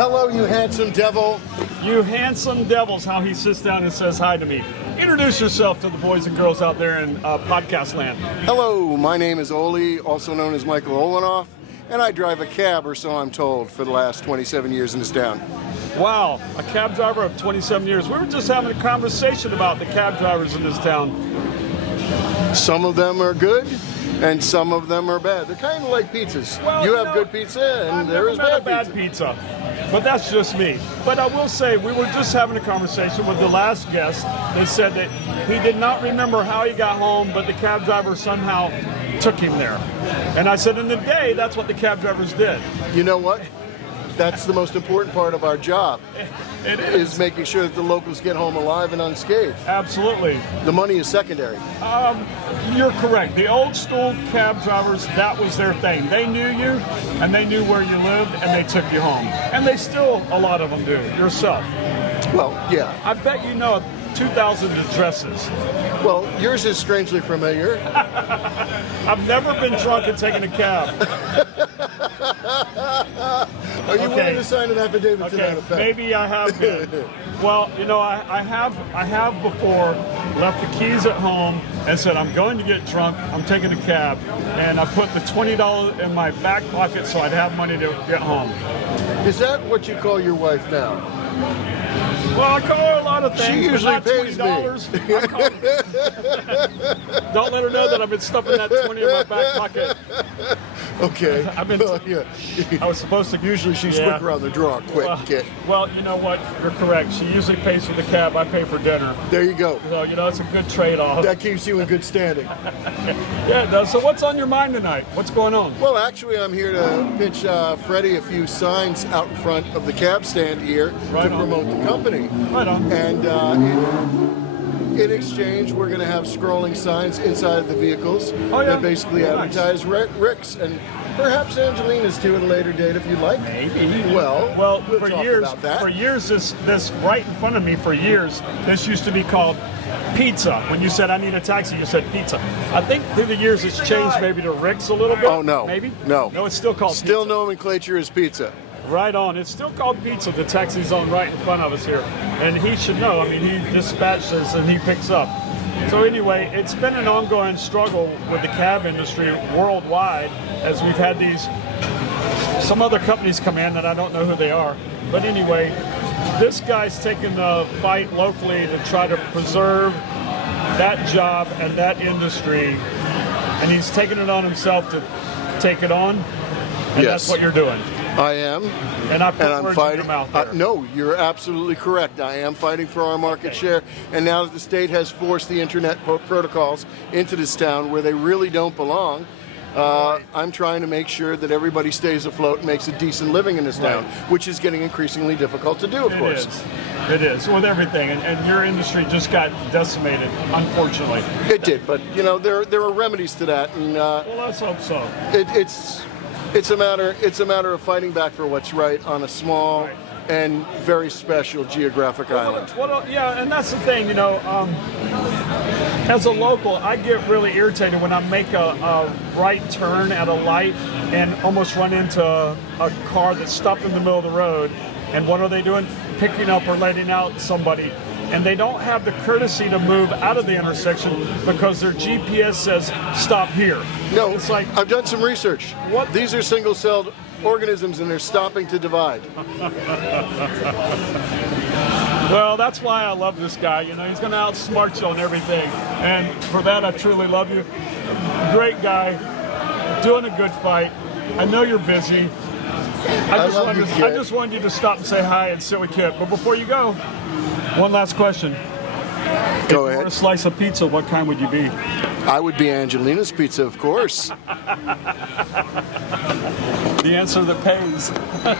Hello, you handsome devil. You handsome devils, how he sits down and says hi to me. Introduce yourself to the boys and girls out there in podcast land. Hello, my name is Oli, also known as Michael Olenoff, and I drive a cab, or so I'm told, for the last 27 years in this town. Wow, a cab driver of 27 years. We were just having a conversation about the cab drivers in this town. Some of them are good, and some of them are bad. They're kind of like pizzas. Well, you have good pizza, and there is bad pizza. But that's just me. But I will say, we were just having a conversation with the last guest. They said that he did not remember how he got home, but the cab driver somehow took him there. And I said, in the day, that's what the cab drivers did. You know what? That's the most important part of our job. It is making sure that the locals get home alive and unscathed. Absolutely. The money is secondary. You're correct. The old school cab drivers, that was their thing. They knew you, and they knew where you lived, and they took you home. And they still, a lot of them do. Yourself. Well, yeah. I bet you know 2,000 addresses. Well, yours is strangely familiar. I've never been drunk and taken a cab. Are you willing to sign an affidavit to that effect? Maybe I have been. Well, you know, I have before left the keys at home and said, I'm going to get drunk, I'm taking a cab, and I put the $20 in my back pocket so I'd have money to get home. Is that what you call your wife now? Well, I call her a lot of things. She usually pays me. Don't let her know that I've been stuffing that 20 in my back pocket. Okay. I was supposed to. Usually she's quicker on the draw. Kit. Well, you know what? You're correct. She usually pays for the cab. I pay for dinner. There you go. So, you know, it's a good trade-off. That keeps you in good standing. Yeah, it does. So what's on your mind tonight? What's going on? Well, actually, I'm here to pitch Freddie a few signs out in front of the cab stand here to promote the company. Right on. And in exchange, we're going to have scrolling signs inside the vehicles that basically advertise Rick's and perhaps Angelina's too at a later date if you'd like. Maybe. Well, we'll for talk years, about that. For years, this right in front of me. For years, this used to be called Pizza. When you said I need a taxi, you said Pizza. I think through the years it's changed maybe to Rick's a little bit. Oh no. Maybe. No. No, it's still called. Still Pizza. nomenclature is pizza. Right on. It's still called Pizza. The taxi's on right in front of us here. And he should know. I mean, he dispatches and he picks up. So anyway, it's been an ongoing struggle with the cab industry worldwide as we've had some other companies come in that I don't know who they are. But anyway, this guy's taking the fight locally to try to preserve that job and that industry. And he's taking it on himself to take it on. And that's what you're doing. I am. And I'm fighting. No, you're absolutely correct. I am fighting for our market share. And now that the state has forced the internet protocols into this town where they really don't belong, I'm trying to make sure that everybody stays afloat and makes a decent living in this town, which is getting increasingly difficult to do, of course. It is, with everything. And your industry just got decimated, unfortunately. It did, but, you know, there are remedies to that. And, well, let's hope so. It's a matter of fighting back for what's right on a small and very special geographic island. Yeah, and that's the thing, you know, as a local, I get really irritated when I make a right turn at a light and almost run into a car that's stopped in the middle of the road. And what are they doing? Picking up or letting out somebody. And they don't have the courtesy to move out of the intersection because their GPS says stop here. No, it's like, I've done some research. These are single-celled organisms and they're stopping to divide. Well, that's why I love this guy. You know, he's going to outsmart you on everything. And for that, I truly love you. Great guy, doing a good fight. I know you're busy. I just wanted you to stop and say hi and sit with Kit. But before you go, one last question. Go ahead. If you were a slice of pizza, what kind would you be? I would be Angelina's Pizza, of course. The answer that pays.